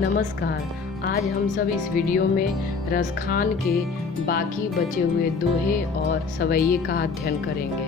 नमस्कार। आज हम सब इस वीडियो में रसखान के बाकी बचे हुए दोहे और सवैये का अध्ययन करेंगे।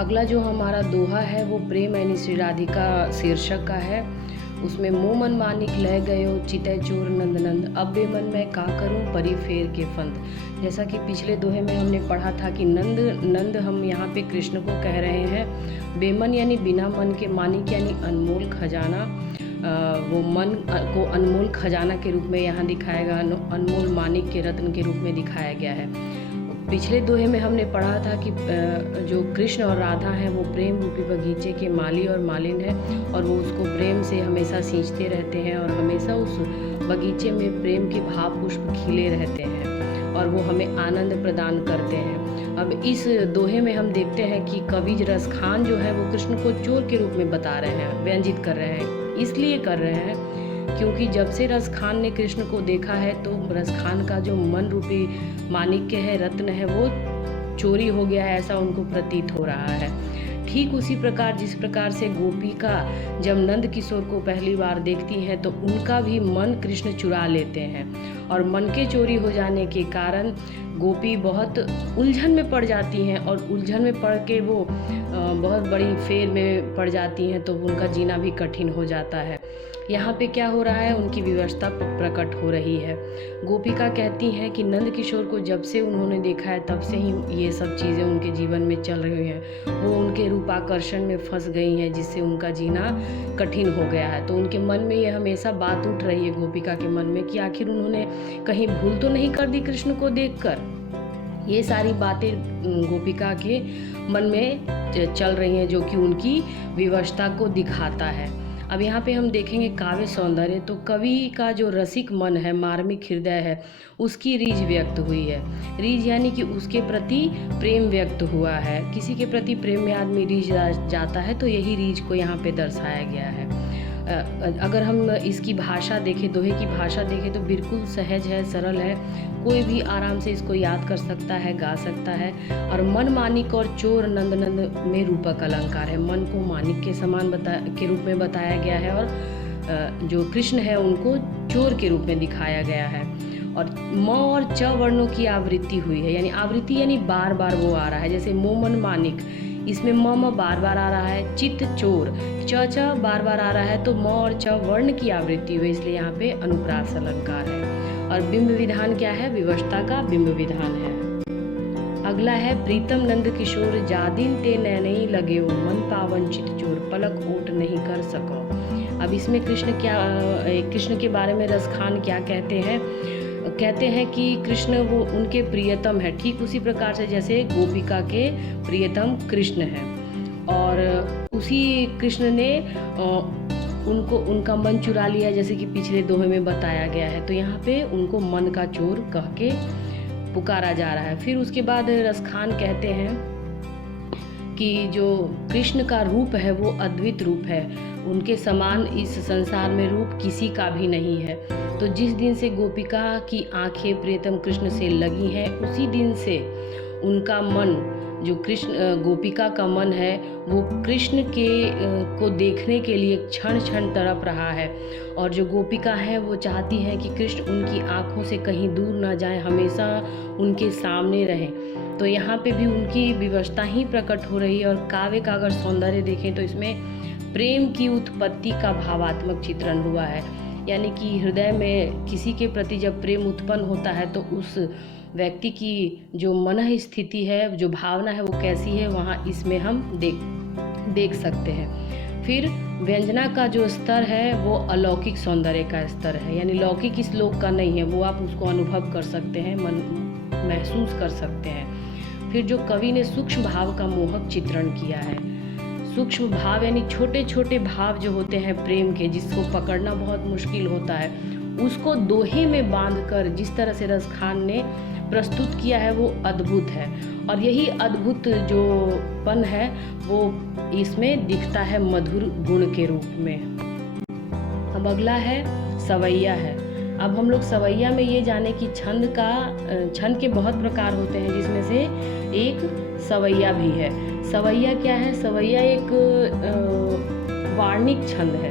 अगला जो हमारा दोहा है वो प्रेम यानी श्री राधिका शीर्षक का है। उसमें मोह मन मानिक लह गयो चितै चोर नंद नंद, अब बेमन मैं का करूं परी फेर के फंद। जैसा कि पिछले दोहे में हमने पढ़ा था कि नंद हम यहाँ पे कृष्ण को कह रहे हैं। बेमन यानी बिना मन के, मानिक यानी अनमोल खजाना। वो मन को अनमोल खजाना के रूप में यहाँ दिखाया गया, अनमोल मानिक के रत्न के रूप में दिखाया गया है। पिछले दोहे में हमने पढ़ा था कि जो कृष्ण और राधा हैं वो प्रेम रूपी बगीचे के माली और मालिन हैं और वो उसको प्रेम से हमेशा सींचते रहते हैं और हमेशा उस बगीचे में प्रेम के भाव पुष्प खिले रहते हैं और वो हमें आनंद प्रदान करते हैं। अब इस दोहे में हम देखते हैं कि कवि रसखान जो है वो कृष्ण को चोर के रूप में बता रहे हैं, व्यंजित कर रहे हैं। इसलिए कर रहे हैं क्योंकि जब से रसखान ने कृष्ण को देखा है तो रसखान का जो मन रूपी माणिक्य है, रत्न है, वो चोरी हो गया है, ऐसा उनको प्रतीत हो रहा है। ठीक उसी प्रकार जिस प्रकार से गोपिका जब नंद किशोर को पहली बार देखती हैं तो उनका भी मन कृष्ण चुरा लेते हैं और मन के चोरी हो जाने के कारण गोपी बहुत उलझन में पड़ जाती हैं और उलझन में पड़ के वो बहुत बड़ी फेर में पड़ जाती हैं तो उनका जीना भी कठिन हो जाता है। यहाँ पे क्या हो रहा है, उनकी विवशता प्रकट हो रही है। गोपिका कहती हैं कि नंद किशोर को जब से उन्होंने देखा है तब से ही ये सब चीज़ें उनके जीवन में चल रही हैं। वो उनके रूपाकर्षण में फंस गई हैं जिससे उनका जीना कठिन हो गया है। तो उनके मन में ये हमेशा बात उठ रही है गोपिका के मन में कि आखिर उन्होंने कहीं भूल तो नहीं कर दी कृष्ण को देखकर। ये सारी बातें गोपिका के मन में चल रही हैं जो कि उनकी विवशता को दिखाता है। अब यहाँ पे हम देखेंगे काव्य सौंदर्य। तो कवि का जो रसिक मन है, मार्मिक हृदय है, उसकी रीझ व्यक्त हुई है। रीझ यानी कि उसके प्रति प्रेम व्यक्त हुआ है। किसी के प्रति प्रेम में आदमी रीझ जाता है तो यही रीझ को यहाँ पे दर्शाया गया है। अगर हम इसकी भाषा देखें, दोहे की भाषा देखें तो बिल्कुल सहज है, सरल है, कोई भी आराम से इसको याद कर सकता है, गा सकता है। और मन मानिक और चोर नंद नंद में रूपक अलंकार है। मन को मानिक के समान के रूप में बताया गया है और जो कृष्ण है उनको चोर के रूप में दिखाया गया है। और म और च वर्णों की आवृत्ति हुई है, यानी आवृत्ति यानी बार बार वो आ रहा है। जैसे मो मन मानिक, इसमें म बार बार आ रहा है। चित चोर, च बार बार आ रहा है, तो म और च वर्ण की आवृत्ति हुई, इसलिए यहाँ पे अनुप्रास अलंकार है। और बिंब विधान क्या है, विवशता का बिंब विधान है। अगला है प्रीतम नंद किशोर जादिन ते नैनई लगे हो, मन पावन चित चोर पलक ओट नहीं कर सको। अब इसमें कृष्ण के बारे में रसखान क्या कहते हैं कि कृष्ण वो उनके प्रियतम है, ठीक उसी प्रकार से जैसे गोपिका के प्रियतम कृष्ण हैं। और उसी कृष्ण ने उनका मन चुरा लिया, जैसे कि पिछले दोहे में बताया गया है। तो यहाँ पे उनको मन का चोर कह के पुकारा जा रहा है। फिर उसके बाद रसखान कहते हैं कि जो कृष्ण का रूप है वो अद्वित रूप है, उनके समान इस संसार में रूप किसी का भी नहीं है। तो जिस दिन से गोपिका की आंखें प्रियतम कृष्ण से लगी हैं उसी दिन से उनका मन, जो गोपिका का मन है वो कृष्ण को देखने के लिए क्षण क्षण तड़प रहा है। और जो गोपिका है वो चाहती है कि कृष्ण उनकी आंखों से कहीं दूर ना जाए, हमेशा उनके सामने रहें। तो यहाँ पे भी उनकी विवशता ही प्रकट हो रही है। और काव्य का अगर सौंदर्य देखें तो इसमें प्रेम की उत्पत्ति का भावात्मक चित्रण हुआ है, यानी कि हृदय में किसी के प्रति जब प्रेम उत्पन्न होता है तो उस व्यक्ति की जो मन स्थिति है, जो भावना है वो कैसी है, वहाँ इसमें हम देख सकते हैं। फिर व्यंजना का जो स्तर है वो अलौकिक सौंदर्य का स्तर है, यानी लौकिक इस लोक का नहीं है, वो आप उसको अनुभव कर सकते हैं, महसूस कर सकते हैं। फिर जो कवि ने सूक्ष्म भाव का मोहक चित्रण किया है, सूक्ष्म भाव यानी छोटे छोटे भाव जो होते हैं प्रेम के, जिसको पकड़ना बहुत मुश्किल होता है, उसको दोहे में बांधकर जिस तरह से रसखान ने प्रस्तुत किया है वो अद्भुत है। और यही अद्भुत जो पन है वो इसमें दिखता है मधुर गुण के रूप में। अब अगला है सवैया है। अब हम लोग सवैया में ये जाने कि छंद के बहुत प्रकार होते हैं, जिसमें से एक सवैया भी है। सवैया क्या है, सवैया एक वार्णिक छंद है।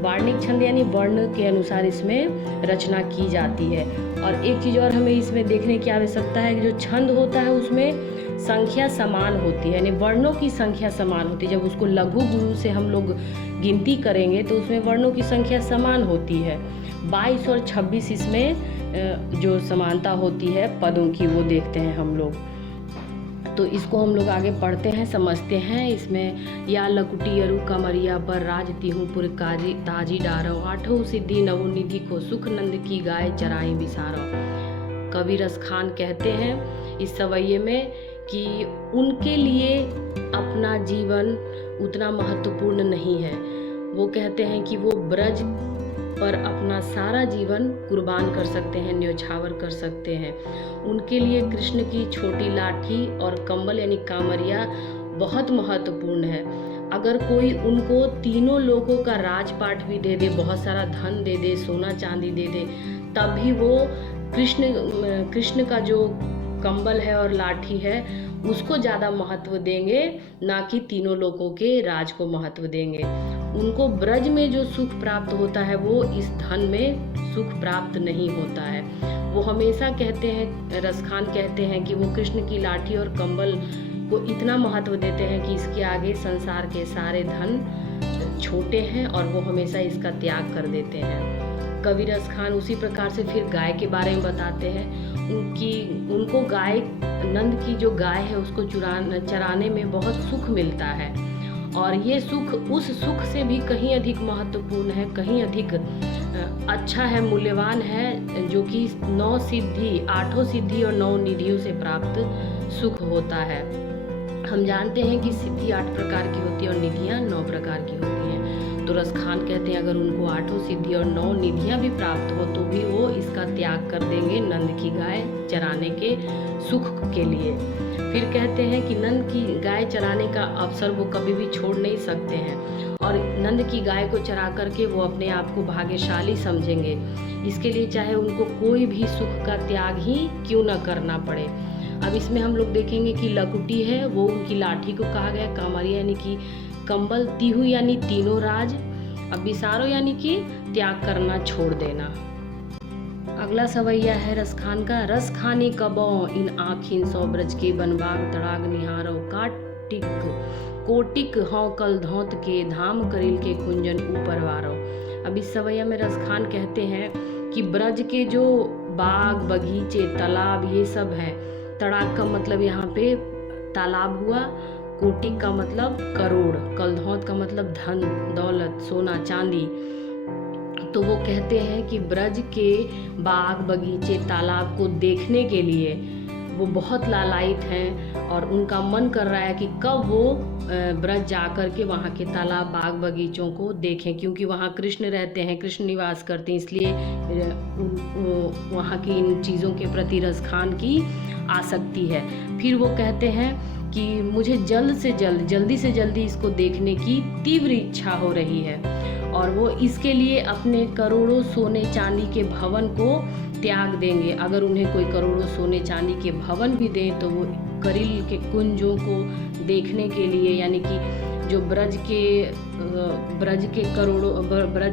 वार्णिक छंद यानी वर्ण के अनुसार इसमें रचना की जाती है। और एक चीज़ और हमें इसमें देखने की आवश्यकता है कि जो छंद होता है उसमें संख्या समान होती है, यानी वर्णों की संख्या समान होती है। जब उसको लघु गुरु से हम लोग गिनती करेंगे तो उसमें वर्णों की संख्या समान होती है। 22 और 26 इसमें जो समानता होती है पदों की वो देखते हैं हम लोग। तो इसको हम लोग आगे पढ़ते हैं, समझते हैं। इसमें या लकुटी अरु कमरिया पर राज तिहु पुर काजी ताजी डारो, आठों सिद्धि नवोनिधि को सुख नंद की गाय चराई बिसारो। कवि रस खान कहते हैं इस सवैये में कि उनके लिए अपना जीवन उतना महत्वपूर्ण नहीं है। वो कहते हैं कि वो ब्रज पर अपना सारा जीवन कुर्बान कर सकते हैं, न्योछावर कर सकते हैं। उनके लिए कृष्ण की छोटी लाठी और कंबल यानी कामरिया बहुत महत्वपूर्ण है। अगर कोई उनको तीनों लोगों का राजपाट भी दे दे, बहुत सारा धन दे दे, सोना चांदी दे दे, तब भी वो कृष्ण का जो कंबल है और लाठी है उसको ज़्यादा महत्व देंगे, ना कि तीनों लोगों के राज को महत्व देंगे। उनको ब्रज में जो सुख प्राप्त होता है वो इस धन में सुख प्राप्त नहीं होता है। वो हमेशा कहते हैं, रसखान कहते हैं कि वो कृष्ण की लाठी और कंबल को इतना महत्व देते हैं कि इसके आगे संसार के सारे धन छोटे हैं और वो हमेशा इसका त्याग कर देते हैं। कवि रस खान उसी प्रकार से फिर गाय के बारे में बताते हैं। उनको गाय, नंद की जो गाय है उसको चराने में बहुत सुख मिलता है और ये सुख उस सुख से भी कहीं अधिक महत्वपूर्ण है, कहीं अधिक अच्छा है, मूल्यवान है, जो कि 9 सिद्धि, 8 सिद्धि और 9 निधियों से प्राप्त सुख होता है। हम जानते हैं कि सिद्धि 8 प्रकार की होती है और निधियाँ 9 प्रकार की होती हैं। तो रसखान कहते हैं अगर उनको 8 सिद्धि और 9 निधियाँ भी प्राप्त हो तो भी वो इसका त्याग कर देंगे नंद की गाय चराने के सुख के लिए। फिर कहते हैं कि नंद की गाय चराने का अवसर वो कभी भी छोड़ नहीं सकते हैं और नंद की गाय को चरा करके वो अपने आप को भाग्यशाली समझेंगे। इसके लिए चाहे उनको कोई भी सुख का त्याग ही क्यों न करना पड़े। अब इसमें हम लोग देखेंगे कि लकुटी है वो उनकी लाठी को कहा गया, कामरिया यानी कि कंबल, तिहु यानी तीनों राज, अब बिसारो यानी कि त्याग करना, छोड़ देना। अगला सवैया है रसखान का। रस खानी कबो इन आखिन सौ ब्रज के बनबाग तड़ाग निहारो, काटिक कोटिक हौ कल धौत के धाम करिल के कुंजन ऊपर वारो। अब इस सवैया में रसखान कहते हैं कि ब्रज के जो बाग, बगीचे, तालाब ये सब हैं। तड़ाग का मतलब यहाँ पे तालाब हुआ, कोटिक का मतलब करोड़, कलधौत का मतलब धन दौलत, सोना चांदी। तो वो कहते हैं कि ब्रज के बाग, बगीचे, तालाब को देखने के लिए वो बहुत लालायित हैं और उनका मन कर रहा है कि कब वो ब्रज जा कर के वहाँ के तालाब, बाग, बगीचों को देखें, क्योंकि वहाँ कृष्ण रहते हैं, कृष्ण निवास करते हैं, इसलिए वहाँ की इन चीज़ों के प्रति रसखान की आसक्ति है। फिर वो कहते हैं कि मुझे जल्दी से जल्दी इसको देखने की तीव्र इच्छा हो रही है और वो इसके लिए अपने करोड़ों सोने चांदी के भवन को त्याग देंगे। अगर उन्हें कोई करोड़ों सोने चांदी के भवन भी दें तो वो करिल के कुंजों को देखने के लिए, यानी कि जो ब्रज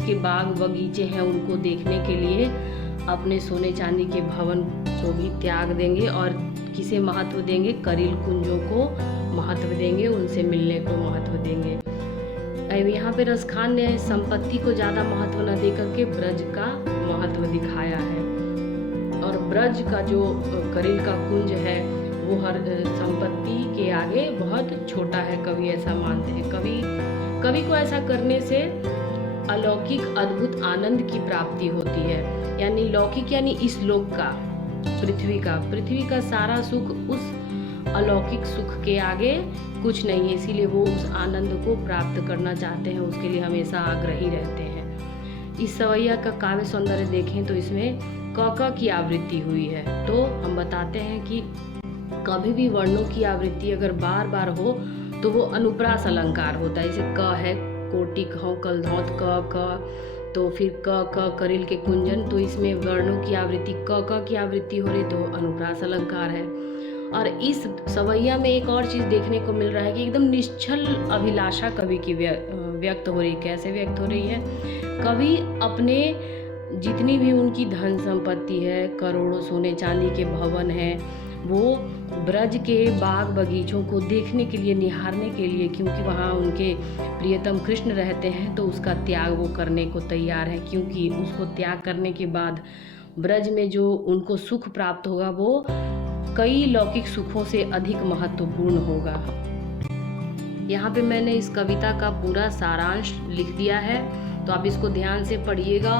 के बाग बगीचे हैं उनको देखने के लिए अपने सोने चांदी के भवन को भी त्याग देंगे और किसे महत्व देंगे? करिल कुंजों को महत्व देंगे, उनसे मिलने को महत्व देंगे। यहाँ पे रसखान ने संपत्ति को ज़्यादा महत्व न देकर के ब्रज का महत्व दिखाया है और ब्रज का जो करिल का कुंज है वो हर संपत्ति के आगे बहुत छोटा है। कवि ऐसा मानते हैं। कवि को ऐसा करने से अलौकिक अद्भुत आनंद की प्राप्ति होती है, यानी लौकिक यानी इस लोक का, पृथ्वी का सारा सुख उस अलौकिक सुख के आगे कुछ नहीं है। इसीलिए वो उस आनंद को प्राप्त करना चाहते हैं, उसके लिए हमेशा आग्रही रहते हैं। इस सवैया का काव्य सौंदर्य देखें तो इसमें क की आवृत्ति हुई है। तो हम बताते हैं कि कभी भी वर्णों की आवृत्ति अगर बार बार हो तो वो अनुप्रास अलंकार होता है। जैसे क है कोटिक हौ कल धौत क, तो फिर क करिल के कुंजन, तो इसमें वर्णों की आवृत्ति क की आवृत्ति हो रही तो अनुप्रास अलंकार है। और इस सवैया में एक और चीज़ देखने को मिल रहा है कि एकदम निश्चल अभिलाषा कवि की व्यक्त हो रही है। कैसे व्यक्त हो रही है? कवि अपने जितनी भी उनकी धन संपत्ति है, करोड़ों सोने चांदी के भवन हैं, वो ब्रज के बाग बगीचों को देखने के लिए, निहारने के लिए, क्योंकि वहाँ उनके प्रियतम कृष्ण रहते हैं, तो उसका त्याग वो करने को तैयार है, क्योंकि उसको त्याग करने के बाद ब्रज में जो उनको सुख प्राप्त होगा वो कई लौकिक सुखों से अधिक महत्वपूर्ण होगा। यहाँ पे मैंने इस कविता का पूरा सारांश लिख दिया है, तो आप इसको ध्यान से पढ़िएगा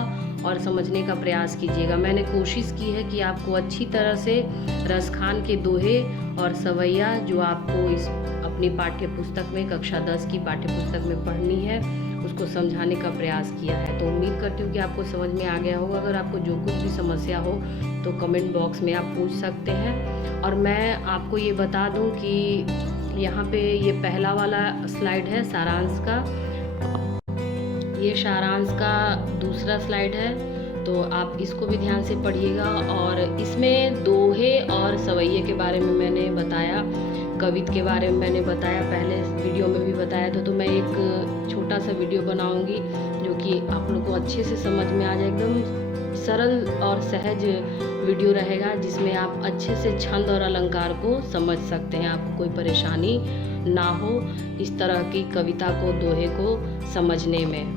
और समझने का प्रयास कीजिएगा। मैंने कोशिश की है कि आपको अच्छी तरह से रसखान के दोहे और सवैया जो आपको इस अपनी पाठ्य पुस्तक में, कक्षा 10 की पाठ्य पुस्तक में पढ़नी है, उसको समझाने का प्रयास किया है। तो उम्मीद करती हूँ कि आपको समझ में आ गया होगा। अगर आपको जो कुछ भी समस्या हो तो कमेंट बॉक्स में आप पूछ सकते हैं। और मैं आपको ये बता दूँ कि यहाँ पे ये पहला वाला स्लाइड है सारांश का, ये सारांश का दूसरा स्लाइड है, तो आप इसको भी ध्यान से पढ़िएगा। और इसमें दोहे और सवैये के बारे में मैंने बताया, कविता के बारे में मैंने बताया, पहले वीडियो में भी बताया था। तो मैं एक छोटा सा वीडियो बनाऊंगी जो कि आप लोग को अच्छे से समझ में आ जाए। एकदम सरल और सहज वीडियो रहेगा जिसमें आप अच्छे से छंद और अलंकार को समझ सकते हैं, आपको कोई परेशानी ना हो इस तरह की कविता को, दोहे को समझने में।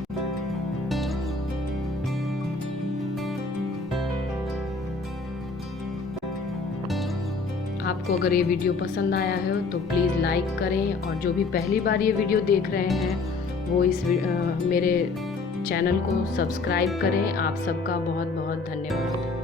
आपको अगर ये वीडियो पसंद आया है तो प्लीज़ लाइक करें, और जो भी पहली बार ये वीडियो देख रहे हैं वो इस मेरे चैनल को सब्सक्राइब करें। आप सबका बहुत बहुत धन्यवाद।